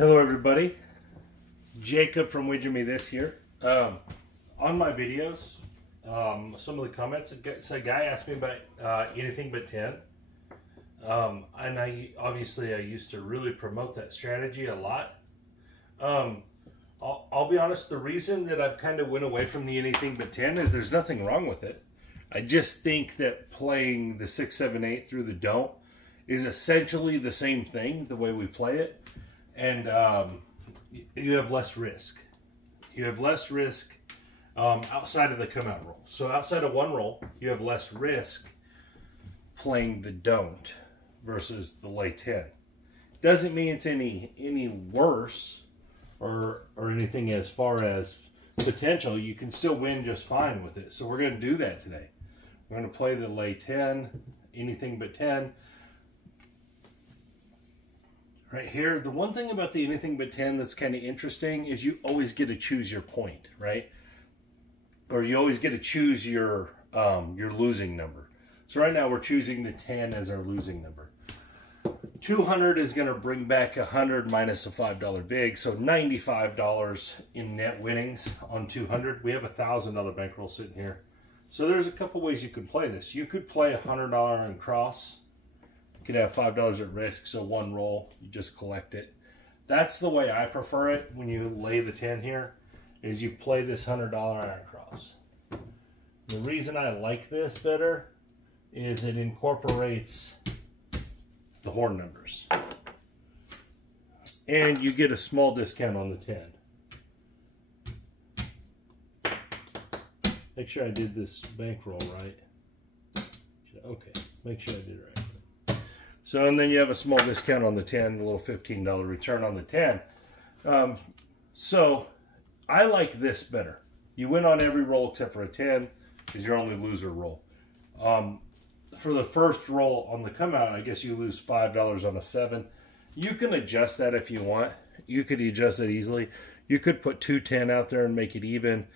Hello everybody, Jacob from Widget Me This here. On my videos, some of the comments, a guy asked me about anything but 10. And I used to really promote that strategy a lot. I'll be honest, the reason that I've kind of went away from the anything but 10 is there's nothing wrong with it. I just think that playing the 6, 7, 8 through the don't is essentially the same thing, the way we play it. And you have less risk. You have less risk outside of the come out roll. So outside of one roll, you have less risk playing the don't versus the lay 10. Doesn't mean it's any worse or anything as far as potential. You can still win just fine with it. So we're going to do that today. We're going to play the lay 10, anything but 10. Right here, the one thing about the anything but 10 that's kind of interesting is you always get to choose your point, right? Or you always get to choose your losing number. So right now we're choosing the 10 as our losing number. 200 is going to bring back 100 minus a $5 big, so $95 in net winnings on 200. We have a $1,000 bankroll sitting here. So there's a couple ways you could play this. You could play $100 in cross. You could have $5 at risk, so one roll, you just collect it. That's the way I prefer it when you lay the 10 here, is you play this $100 iron cross. The reason I like this better is it incorporates the horn numbers. And you get a small discount on the 10. Make sure I did this bankroll right. Okay, make sure I did it right. So, and then you have a small discount on the 10, a little $15 return on the 10. So, I like this better. You win on every roll except for a 10, is your only loser roll. For the first roll on the come out, I guess you lose $5 on a 7. You can adjust that if you want. You could adjust it easily. You could put 210 out there and make it even.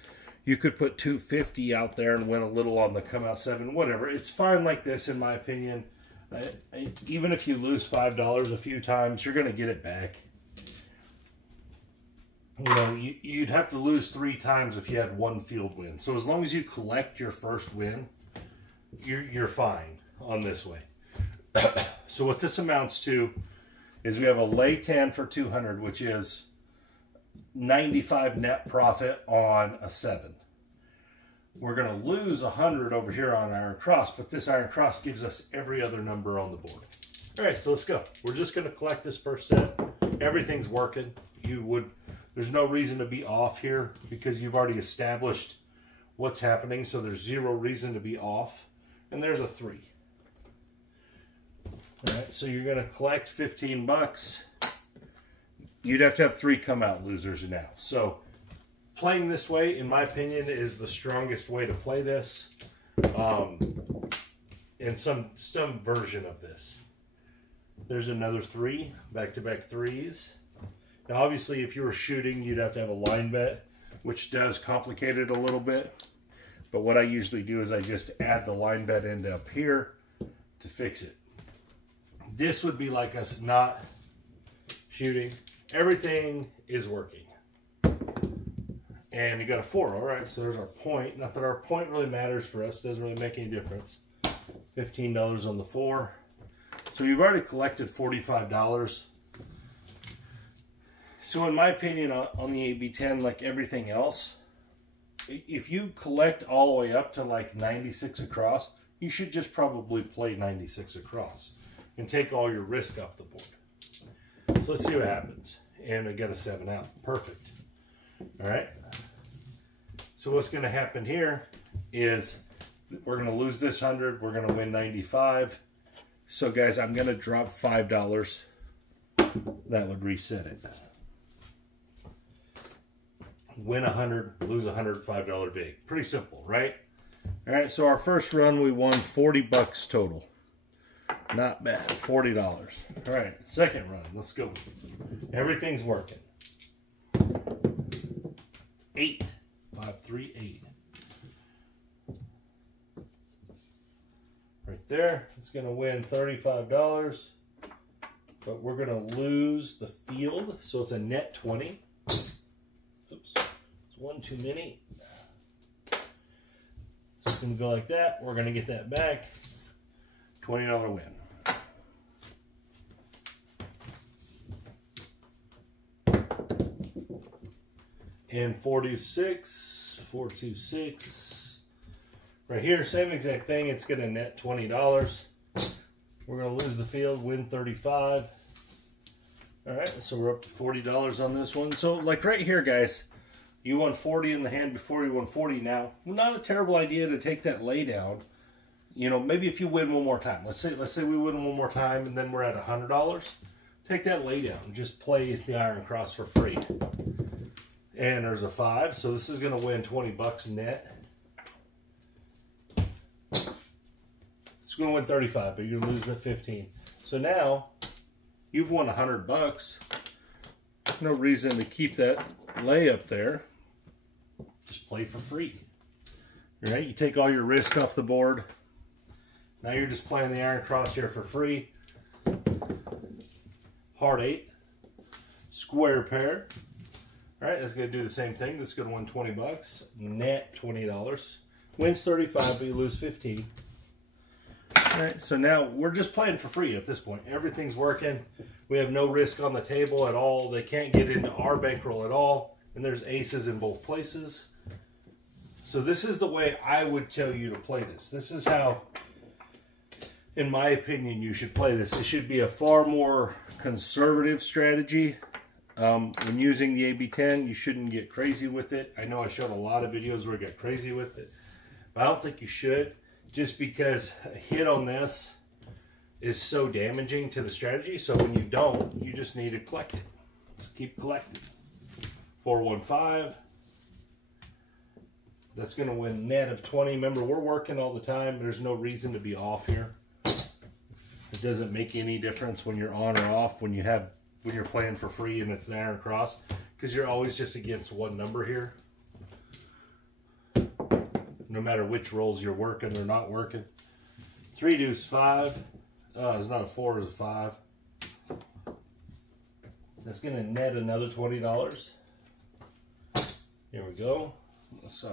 You could put 250 out there and win a little on the come out 7, whatever. It's fine like this, in my opinion. Even if you lose $5 a few times, you're going to get it back. You know, you'd have to lose 3 times if you had one field win. So as long as you collect your first win, you're fine on this way. So what this amounts to is we have a lay 10 for 200, which is 95 net profit on a 7. We're going to lose 100 over here on iron cross, but this iron cross gives us every other number on the board. All right, so let's go. We're just going to collect this first set. Everything's working. There's no reason to be off here because you've already established what's happening, so there's zero reason to be off. And there's a 3. All right, so you're going to collect 15 bucks. You'd have to have 3 come out losers now. So playing this way, in my opinion, is the strongest way to play this. In some version of this. There's another 3, back-to-back 3s. Now, obviously, if you were shooting, you'd have to have a line bet, which does complicate it a little bit. But what I usually do is I just add the line bet into up here to fix it. This would be like us not shooting. Everything is working. And you got a 4, all right, so there's our point. Not that our point really matters for us, doesn't really make any difference. $15 on the 4. So you've already collected $45. So in my opinion, on the AB10, like everything else, if you collect all the way up to like 96 across, you should just probably play 96 across and take all your risk off the board. So let's see what happens. And we got a 7 out. Perfect. All right. So what's going to happen here is we're going to lose this 100. We're going to win 95. So guys, I'm going to drop $5. That would reset it. Win 100, lose 100, $5 big. Pretty simple, right? All right, so our first run, we won 40 bucks total. Not bad, $40. All right, second run, let's go. Everything's working. 8, 5, 3, 8. Right there, it's gonna win $35. but we're going to lose the field, so it's a net 20. Oops, it's one too many. So it's going to go like that. We're going to get that back. $20 win. And 426, 426. Right here, same exact thing. It's going to net $20. We're going to lose the field, win 35. All right, so we're up to $40 on this one. So, like right here, guys, you won 40 in the hand before, you won 40 now. Not a terrible idea to take that lay down. You know, maybe if you win one more time. Let's say we win one more time, and then we're at $100. Take that lay down. Just play the iron cross for free. And there's a 5, so this is going to win 20 bucks net. It's going to win 35, but you're losing at 15. So now you've won 100 bucks. No reason to keep that lay up there. Just play for free. All right, you take all your risk off the board. Now you're just playing the iron cross here for free. Heart 8, square pair. All right, that's going to do the same thing. That's going to win 20 bucks. Net $20. Wins 35, but you lose 15. All right, so now we're just playing for free at this point. Everything's working. We have no risk on the table at all. They can't get into our bankroll at all. And there's aces in both places. So this is the way I would tell you to play this. This is how, in my opinion, you should play this. It should be a far more conservative strategy. When using the AB10, you shouldn't get crazy with it. I know I showed a lot of videos where I got crazy with it, but I don't think you should, just because a hit on this is so damaging to the strategy. So when you don't, you just need to collect it. Just keep collecting. 415. That's going to win net of 20. Remember, we're working all the time. There's no reason to be off here. It doesn't make any difference when you're on or off when you're playing for free and it's the iron cross, because you're always just against one number here. No matter which rolls you're working or not working. 3 deuce 5. It's not a 4, it's a 5. That's going to net another $20. Here we go. Let's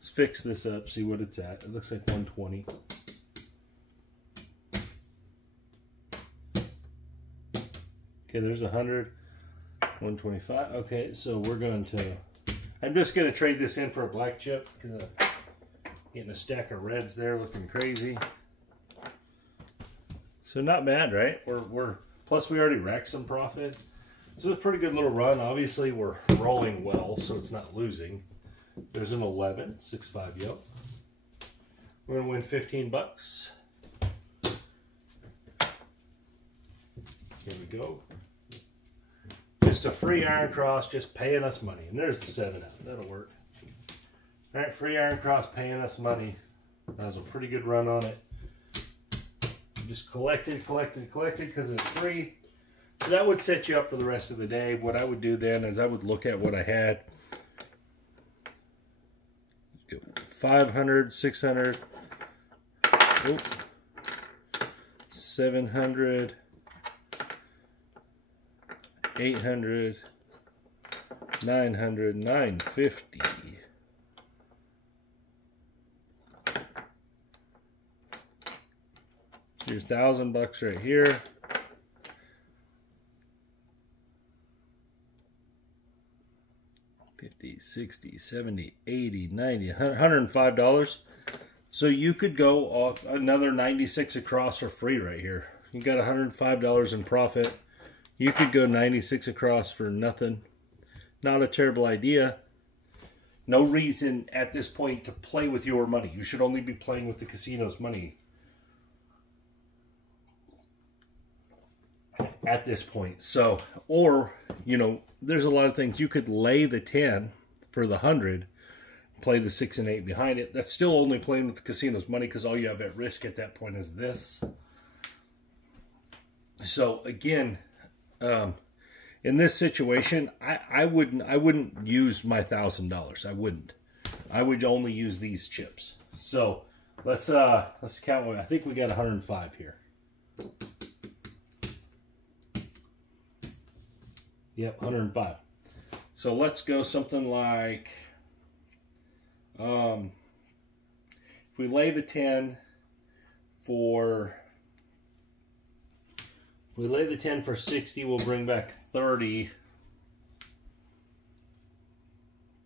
fix this up, see what it's at. It looks like 120. Okay, there's 100, 125. Okay, so we're going to, I'm just going to trade this in for a black chip because I'm getting a stack of reds there looking crazy. So not bad, right? Plus we already racked some profit. So it's a pretty good little run. Obviously we're rolling well, so it's not losing. There's an 11, 6-5 yoke. We're going to win 15 bucks. Here we go. Just a free iron cross, just paying us money. And there's the 7 out. That'll work. All right, free iron cross paying us money. That was a pretty good run on it. Just collected because it's free. So that would set you up for the rest of the day. What I would do then is I would look at what I had. 500, 600, 700, 800, 900, 950. Here's $1,000 right here. $50, $60, $70, $80, $90, $105. So you could go off another 96 across for free right here. You got $105 in profit. You could go 96 across for nothing. Not a terrible idea. No reason at this point to play with your money. You should only be playing with the casino's money at this point. So, or, you know, there's a lot of things. You could lay the 10 for the 100, play the 6 and 8 behind it. That's still only playing with the casino's money because all you have at risk at that point is this. So again, in this situation, I wouldn't use my $1,000. I wouldn't. I would only use these chips. So let's count. I think we got 105 here. Yep, 105. So let's go something like, if we lay the 10 for, if we lay the 10 for 60, we'll bring back 30.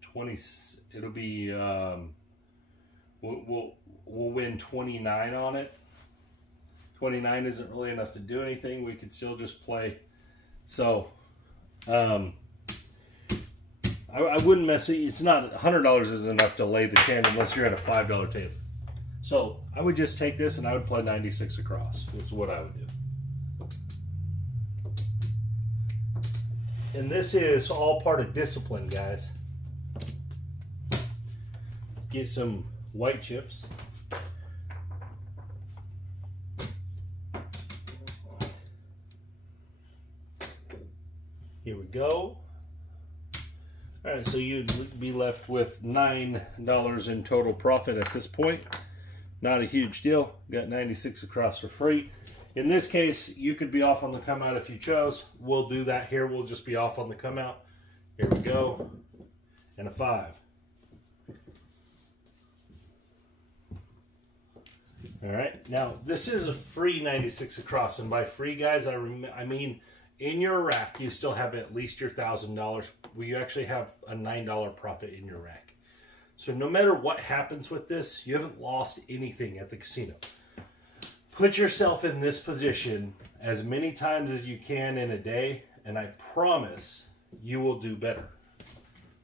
20, it'll be, we'll win 29 on it. 29 isn't really enough to do anything. We could still just play. So, I wouldn't mess it. It's not, $100 is enough to lay the 10 unless you're at a $5 table. So I would just take this and I would play 96 across. That's what I would do. And this is all part of discipline, guys. Let's get some white chips. Here we go. All right, so you'd be left with $9 in total profit at this point. Not a huge deal. Got 96 across for free. In this case, you could be off on the come out if you chose. We'll do that here. We'll just be off on the come out. Here we go. And a 5. All right, now this is a free 96 across, and by free, guys, I mean in your rack you still have at least your $1,000. You actually have a $9 profit in your rack. So no matter what happens with this, you haven't lost anything at the casino. Put yourself in this position as many times as you can in a day, and I promise you will do better.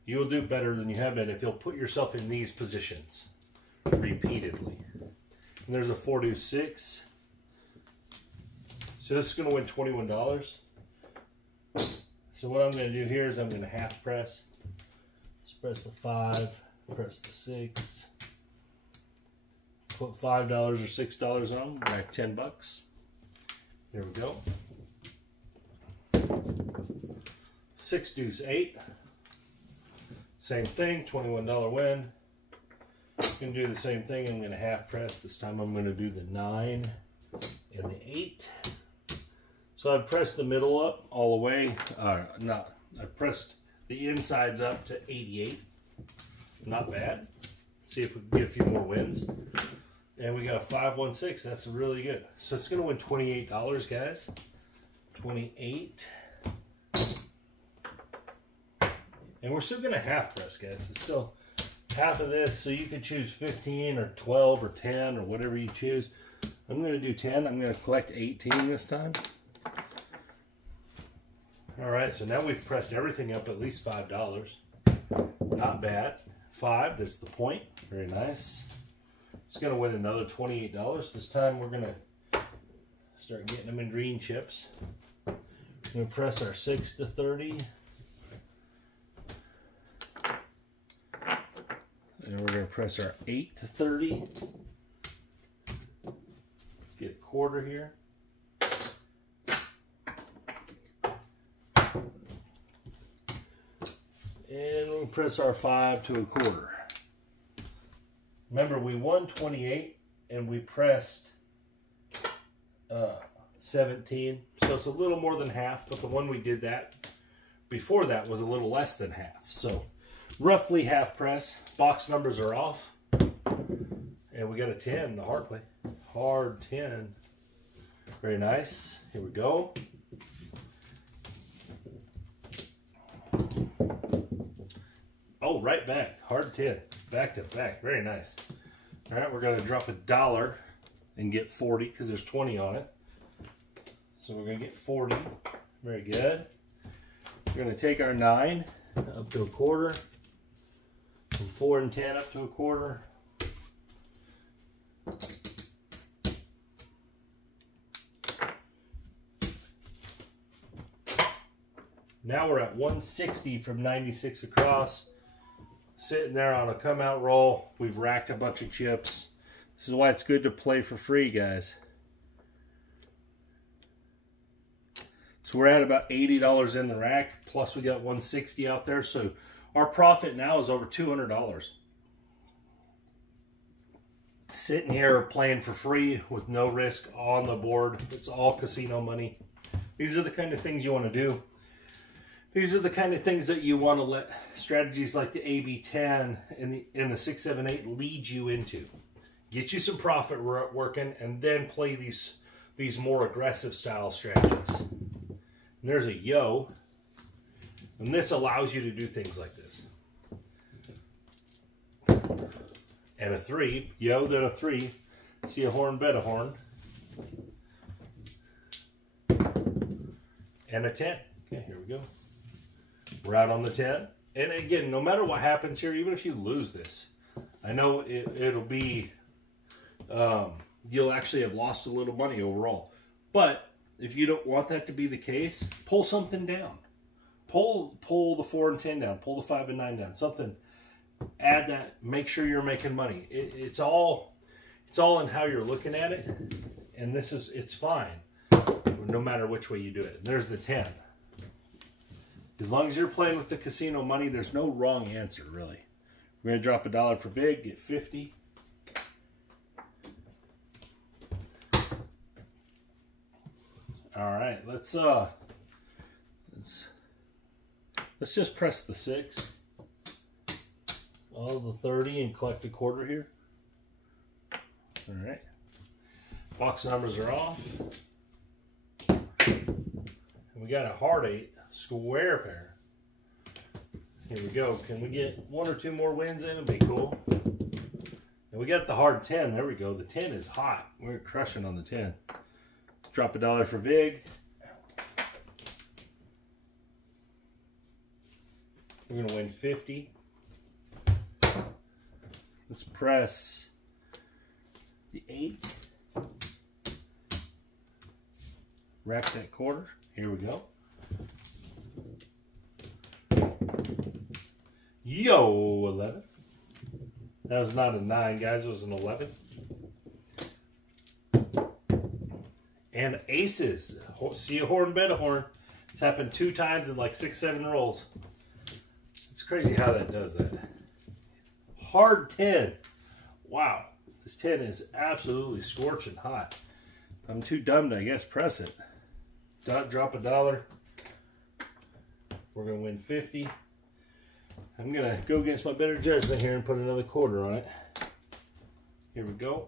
You will do better than you have been if you'll put yourself in these positions repeatedly. And there's a 4-6. So this is going to win $21. So what I'm going to do here is I'm going to half press. Just press the 5, press the 6. Put $5 or $6 on, back 10 bucks. Here we go. 6 deuce 8. Same thing, $21 win. I'm going to do the same thing. I'm going to half press. This time I'm going to do the 9 and the 8. So I've pressed the middle up all the way. I've pressed the insides up to 88. Not bad. Let's see if we can get a few more wins. And we got a 5-1-6. That's really good. So it's going to win $28, guys. 28. And we're still going to half press, guys. It's still half of this. So you could choose 15 or 12 or 10 or whatever you choose. I'm going to do 10. I'm going to collect 18 this time. All right. So now we've pressed everything up at least $5. Not bad. 5. That's the point. Very nice. It's going to win another $28. This time we're going to start getting them in green chips. We're going to press our 6 to 30. And we're going to press our 8 to 30. Let's get a quarter here. And we'll press our 5 to a quarter. Remember, we won 28 and we pressed 17. So it's a little more than half, but the one we did that before that was a little less than half. So roughly half press. Box numbers are off. And we got a 10 the hard way. Hard 10. Very nice. Here we go. Oh, right back. Hard 10. Back to back. Very nice. All right, we're going to drop $1 and get 40 because there's 20 on it. So we're going to get 40. Very good. We're going to take our 9 up to a quarter. From 4 and 10 up to a quarter. Now we're at 160 from 96 across. Sitting there on a come out roll. We've racked a bunch of chips. This is why it's good to play for free, guys. So we're at about $80 in the rack, plus we got 160 out there. So our profit now is over $200. Sitting here playing for free with no risk on the board. It's all casino money. These are the kind of things you want to do. These are the kind of things that you want to let strategies like the AB10 and the 6, 7, 8 lead you into. Get you some profit working, and then play these more aggressive style strategies. And there's a yo, and this allows you to do things like this. And a 3, yo, then a 3. See a horn, bet a horn. And a 10. Okay, here we go. We're out on the 10. And again, no matter what happens here, even if you lose this, I know it'll be, you'll actually have lost a little money overall. But if you don't want that to be the case, pull something down. Pull the 4 and 10 down. Pull the 5 and 9 down. Something. Add that. Make sure you're making money. It's all in how you're looking at it. And it's fine, no matter which way you do it. There's the 10. As long as you're playing with the casino money, there's no wrong answer, really. We're going to drop $1 for big, get 50. All right, let's just press the 6. All the 30 and collect a quarter here. All right. Box numbers are off. And we got a hard 8. Square pair. Here we go. Can we get 1 or 2 more wins in? It'd be cool. And we got the hard 10. There we go. The 10 is hot. We're crushing on the 10. Drop $1 for vig. We're gonna win 50. Let's press the 8. Rack that quarter. Here we go. Yo, 11. That was not a 9, guys. It was an 11. And aces. See a horn, bet a horn. It's happened 2 times in like 6, 7 rolls. It's crazy how that does that. Hard 10. Wow. This 10 is absolutely scorching hot. I'm too dumb to, I guess, press it. Drop $1. We're going to win 50. I'm going to go against my better judgment here and put another quarter on it. Here we go.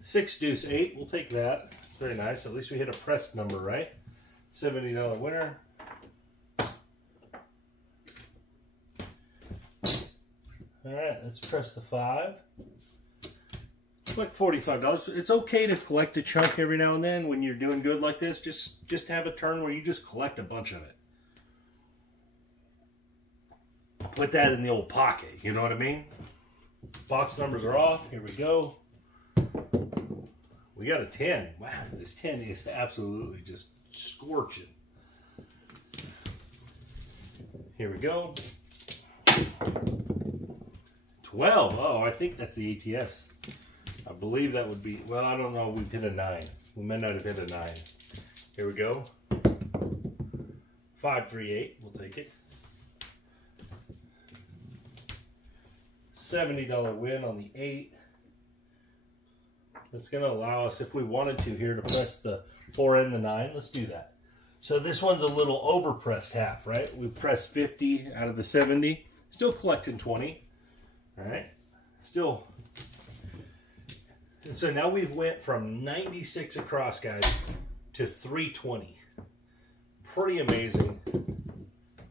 6, deuce, 8. We'll take that. It's very nice. At least we hit a pressed number, right? $70 winner. All right, let's press the 5. Like $45. It's okay to collect a chunk every now and then when you're doing good like this. Just have a turn where you just collect a bunch of it. Put that in the old pocket, you know what I mean? Box numbers are off. Here we go. We got a 10. Wow, this 10 is absolutely just scorching. Here we go. 12. Oh, I think that's the ATS. I believe that would be, well, I don't know. We've hit a 9. We may not have hit a 9. Here we go. 5, 3, 8. We'll take it. $70 win on the 8. That's going to allow us, if we wanted to here, to press the 4 and the 9. Let's do that. So this one's a little overpressed half, right? We pressed 50 out of the 70. Still collecting 20. All right. Still. And so now we've went from 96 across, guys, to 320. Pretty amazing.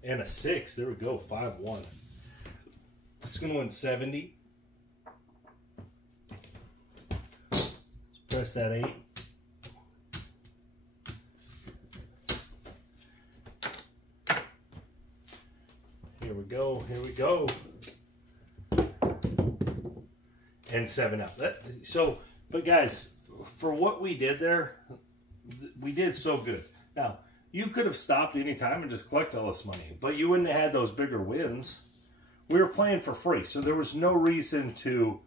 And a 6. There we go. 5-1. This is going to win 70. Let's press that 8. Here we go. Here we go. And 7 up. But guys, for what we did there, we did so good. Now, you could have stopped any time and just collect all this money, but you wouldn't have had those bigger wins. We were playing for free, so there was no reason to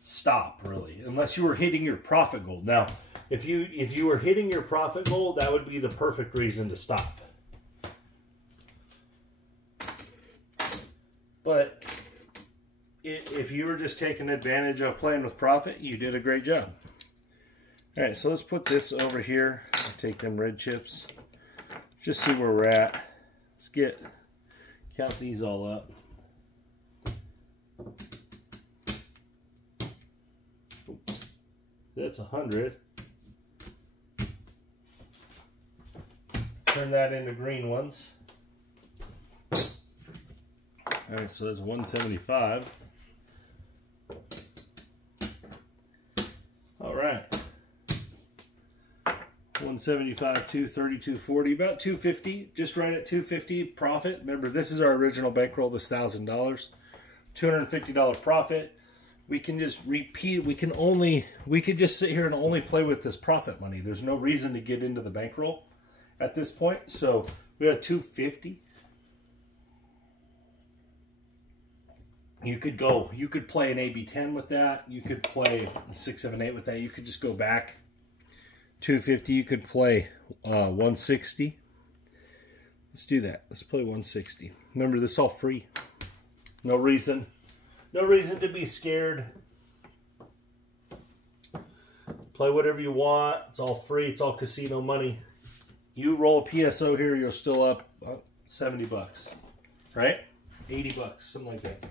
stop, really, unless you were hitting your profit goal. Now, if you were hitting your profit goal, that would be the perfect reason to stop. But if you were just taking advantage of playing with profit, you did a great job. All right, so let's put this over here. I'll take them red chips. Just see where we're at. Let's count these all up. That's 100. Turn that into green ones. All right, so that's 175. All right. 175, 230, 240, about 250, just right at 250 profit. Remember, this is our original bankroll, this $1,000. $250 profit. We can just repeat, we could just sit here and only play with this profit money. There's no reason to get into the bankroll at this point. So we got 250. You could play an AB10 with that. You could play 6, 7, 8 with that. You could just go back 250. You could play 160. Let's do that. Let's play 160. Remember, this is all free. No reason to be scared. Play whatever you want. It's all free. It's all casino money. You roll a PSO here, you're still up 70 bucks, right? 80 bucks, something like that.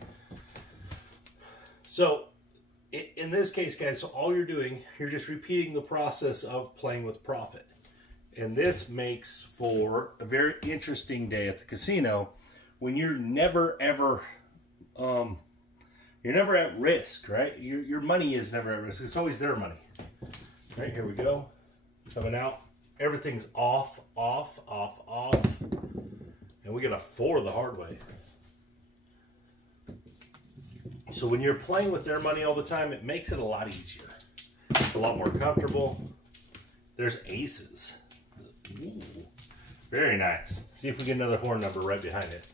So in this case, guys, so all you're doing, you're just repeating the process of playing with profit. And this makes for a very interesting day at the casino when you're never ever, you're never at risk, right? Your money is never at risk. It's always their money. Right, here we go. Coming out. Everything's off, off, off, off. And we got a 4 the hard way. So when you're playing with their money all the time, it makes it a lot easier. It's a lot more comfortable. There's aces. Ooh, very nice. See if we get another horn number right behind it.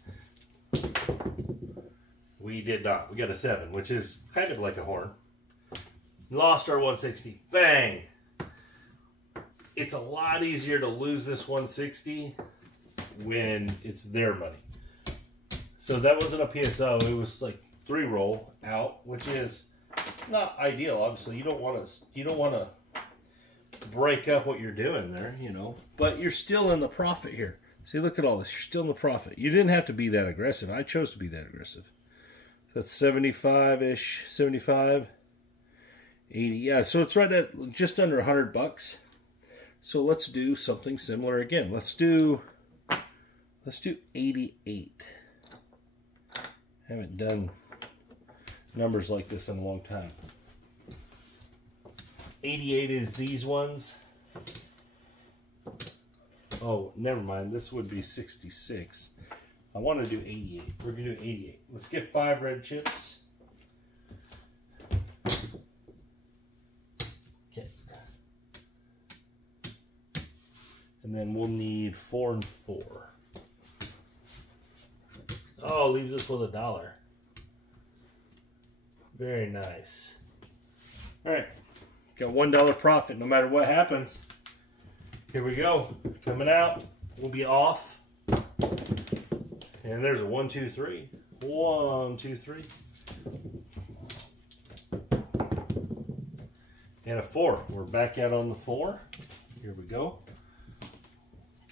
We did not. We got a 7, which is kind of like a horn. Lost our 160. Bang! It's a lot easier to lose this 160 when it's their money. So that wasn't a PSO. It was like 3 roll out, which is not ideal. Obviously, you don't want to break up what you're doing there, you know. But you're still in the profit here. See, look at all this. You're still in the profit. You didn't have to be that aggressive. I chose to be that aggressive. So that's 75-ish, 75, 80. Yeah, so it's right at just under 100 bucks. So let's do something similar again. Let's do 88. Haven't done numbers like this in a long time. 88 is these ones. Oh, never mind. This would be 66. I want to do 88. We're going to do 88. Let's get 5 red chips. Okay. And then we'll need 4 and 4. Oh, leaves us with $1. Very nice. All right. Got $1 profit no matter what happens. Here we go. Coming out. We'll be off. And there's a 1, 2, 3. 1, 2, 3. And a 4. We're back out on the 4. Here we go.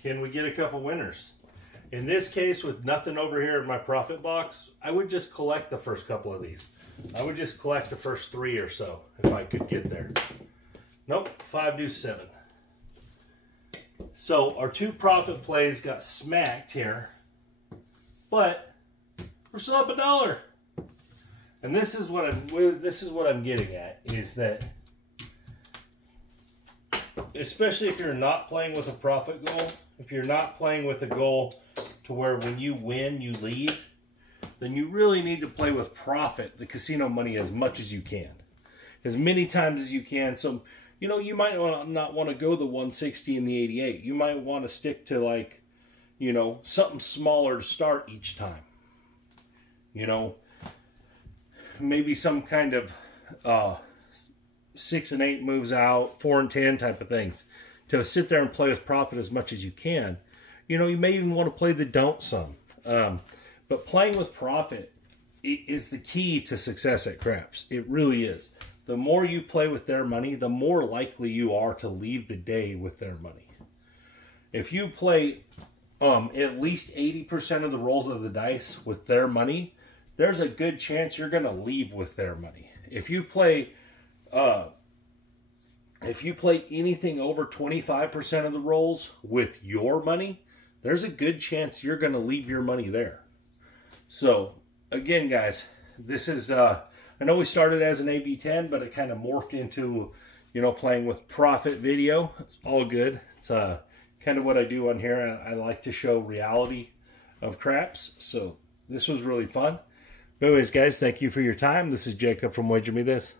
Can we get a couple winners? In this case, with nothing over here in my profit box, I would just collect the first couple of these. I would just collect the first 3 or so if I could get there. Nope, 5 deuce 7. So our 2 profit plays got smacked here, but we're still up $1. And this is what I'm getting at, is that especially if you're not playing with a profit goal, if you're not playing with a goal to where when you win, you leave, then you really need to play with profit, the casino money, as much as you can. As many times as you can. So, you know, you might not want to go the 160 and the 88. You might want to stick to, like, you know, something smaller to start each time. You know, maybe some kind of 6 and 8 moves out, 4 and 10 type of things. To sit there and play with profit as much as you can. You know, you may even want to play the don't some. But playing with profit is the key to success at craps. It really is. the more you play with their money, the more likely you are to leave the day with their money. If you play at least 80% of the rolls of the dice with their money, there's a good chance you're going to leave with their money. If you play anything over 25% of the rolls with your money, there's a good chance you're going to leave your money there. So again, guys, this is I know we started as an AB10, but it kind of morphed into, you know, playing with profit video. It's all good. It's kind of what I do on here. I like to show reality of craps. So this was really fun. But anyways, guys, thank you for your time. This is Jacob from Wager Me This.